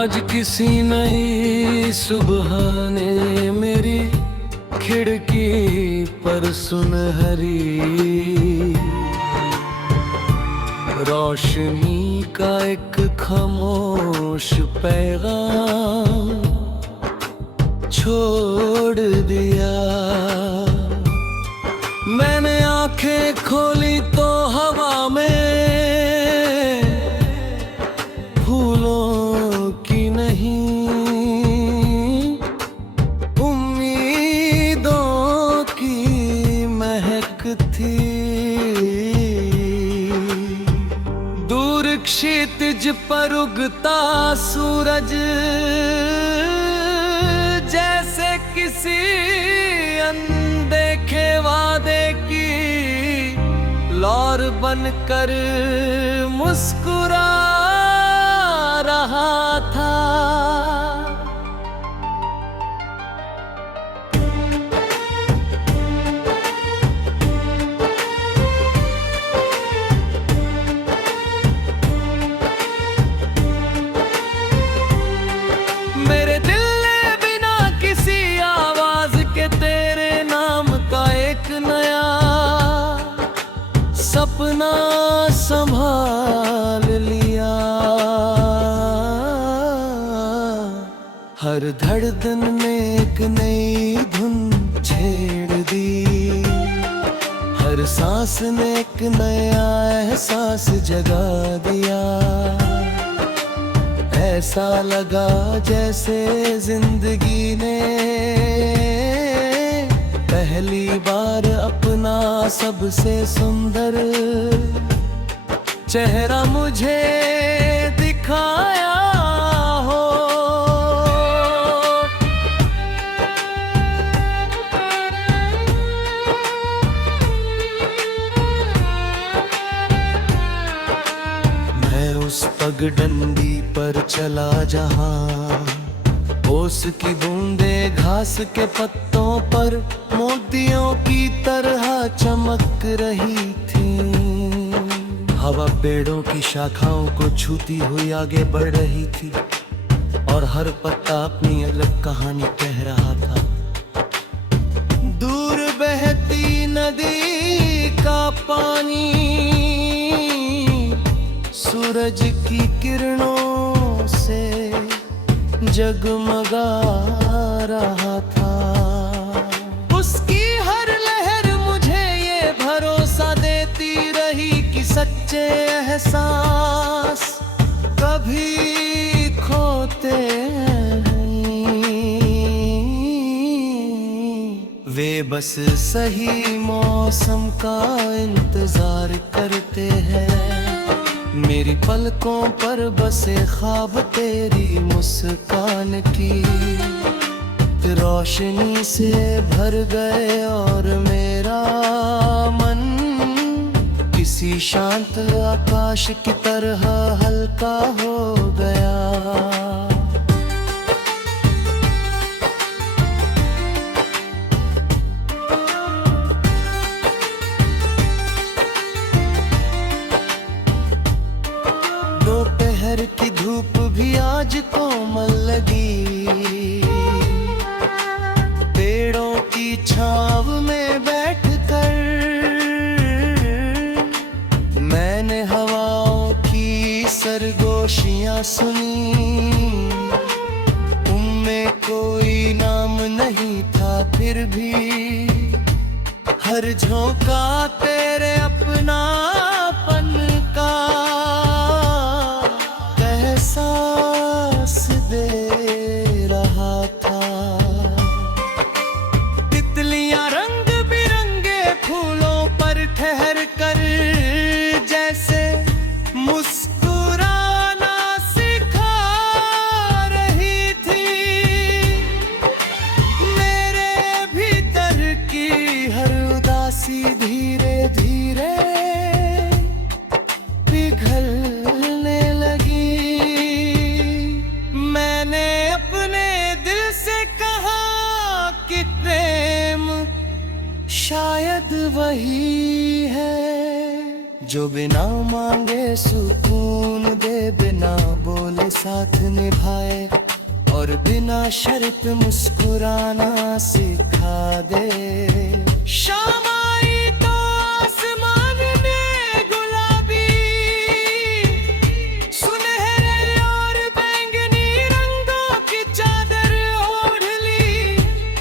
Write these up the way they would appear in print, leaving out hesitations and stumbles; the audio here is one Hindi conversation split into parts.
आज किसी नई सुबह ने मेरी खिड़की पर सुनहरी रोशनी का एक खामोश पैगाम छोड़ दिया। मैंने आंखें खोली तो हवा में फूलों की नहीं उम्मीदों की महक थी। दूर क्षितिज पर उगता सूरज जैसे किसी अनदेखे वादे की लौर बनकर मुस्कुरा रहा था। मेरे दिल ने बिना किसी आवाज के तेरे नाम का एक नया सपना संभाल लिया। हर धड़कन ने एक नई धुन छेड़ दी, हर सांस ने एक नया एहसास जगा दिया। ऐसा लगा जैसे जिंदगी ने पहली बार अपना सबसे सुंदर चेहरा मुझे दिखाया हो। मैं उस पगडंडी पर चला जहां ओस की बूंदे घास के पत्तों पर मोतियों की तरह चमक रही थी। हवा पेड़ों की शाखाओं को छूती हुई आगे बढ़ रही थी और हर पत्ता अपनी अलग कहानी कह रहा था। दूर बहती नदी का पानी सूरज की किरणों से जगमगा रहा था। उसकी हर लहर मुझे ये भरोसा देती रही कि सच्चे एहसास कभी खोते नहीं। वे बस सही मौसम का इंतजार करते हैं। मेरी पलकों पर बसे ख्वाब तेरी मुस्कान की रोशनी से भर गए और मेरा मन किसी शांत आकाश की तरह हल्का हो गया। दोपहर की धूप भी आज कोमल लगी, पेड़ों की छांव में बैठकर मैंने हवाओं की सरगोशियां सुनी। उनमें कोई नाम नहीं था फिर भी हर झोंका तेरे अपनापन का एहसास दे रहा था। तितलियां रंग बिरंगे फूलों पर ठहर कर जैसे मुस्कुराना सिखा रही थी। मेरे भीतर की हर उदासी धीरे धीरे पिघलने लगी। मैंने अपने दिल से कहा कि प्रेम शायद वही है जो बिना मांगे सुकून दे, बिना बोले साथ निभाए और बिना शर्त मुस्कुराना सिखा दे। शाम आई तो आसमान ने गुलाबी, सुनहरे और बैंगनी रंगों की चादर ओढ़ ली।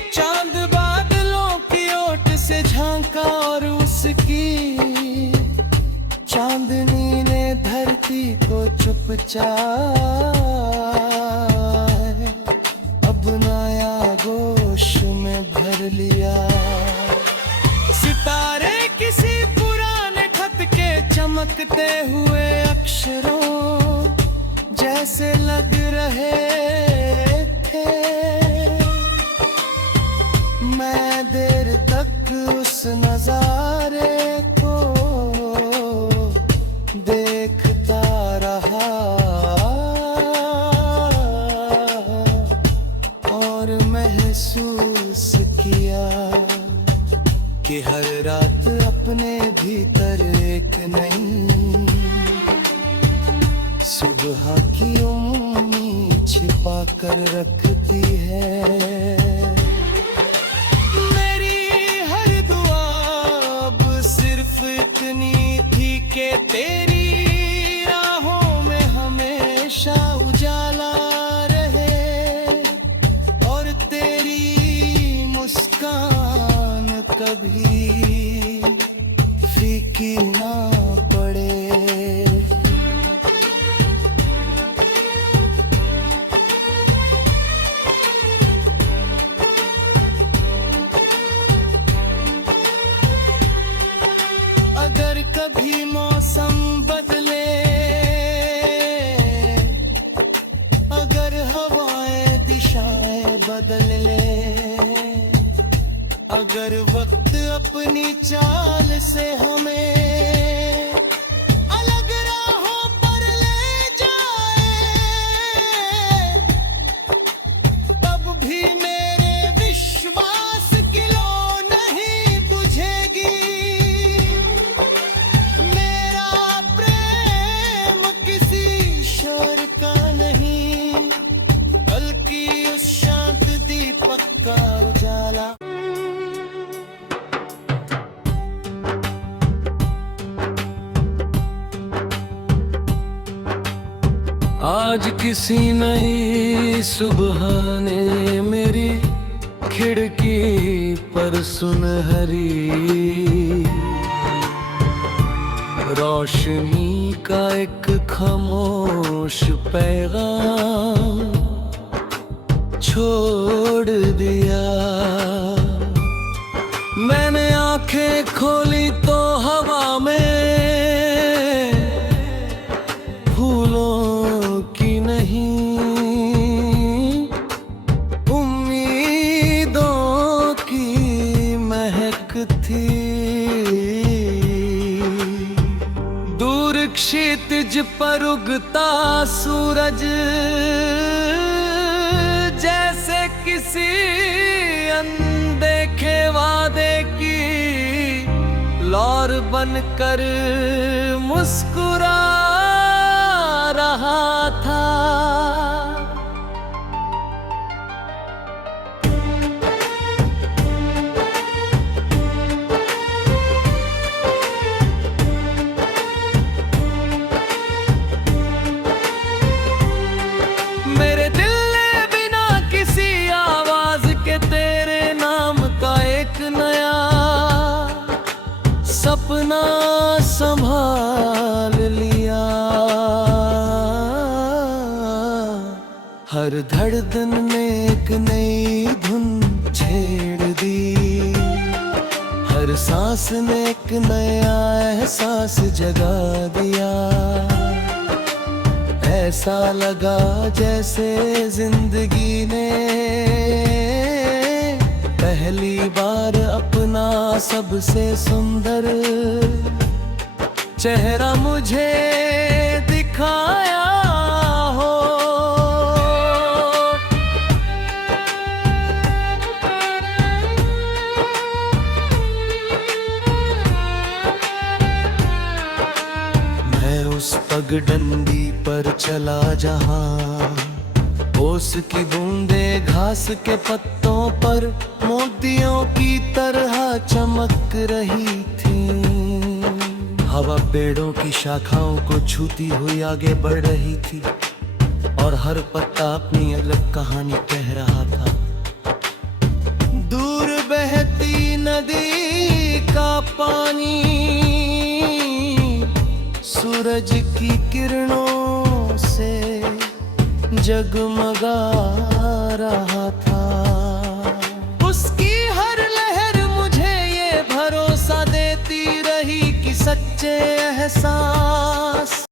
चांद बादलों की ओट से झांका और उसकी चांदनी ने धरती को चुपचाप अब नया गोश में भर लिया। सितारे किसी पुराने खत के चमकते हुए अक्षरों जैसे लग रहे थे। मैं देर तक उस नजारे को देखता रहा और महसूस किया कि हर रात अपने भीतर एक नई सुबह की उम्मीद छिपा कर रखती है। के तेरी राहों में हमेशा उजाला रहे और तेरी मुस्कान कभी फीकी ना पड़े। अगर कभी मौसम बदले, अगर हवाएं दिशाएं बदल ले, अगर वक्त अपनी चाल से हमें अलग राहों पर ले जाए, तब भी मेरे विश्वास की लौ नहीं बुझेगी। पक्का उजाला। आज किसी नई सुबह ने मेरी खिड़की पर सुनहरी रोशनी का एक खामोश पैगाम छोड़ दिया। मैंने आंखें खोली तो हवा में फूलों की नहीं उम्मीदों की महक थी। दूर क्षितिज पर उगता सूरज जैसे किसी अनदेखे वादे की लौर बनकर मुस्कुरा रहा था। मेरे दिल नया सपना संभाल लिया। हर धड़कन ने एक नई धुन छेड़ दी, हर सांस ने एक नया एहसास जगा दिया। ऐसा लगा जैसे जिंदगी ने पहली बार अपना सबसे सुंदर चेहरा मुझे दिखाया हो। पगडंडी पर चला जहां, ओस की बूंदे घास के पत्तों पर मोतियों की तरह चमक रही थी। हवा पेड़ों की शाखाओं को छूती हुई आगे बढ़ रही थी और हर पत्ता अपनी अलग कहानी कह रहा था। दूर बहती नदी का पानी सूरज की किरणों से जगमगा रहा था। उसकी हर लहर मुझे ये भरोसा देती रही कि सच्चे एहसास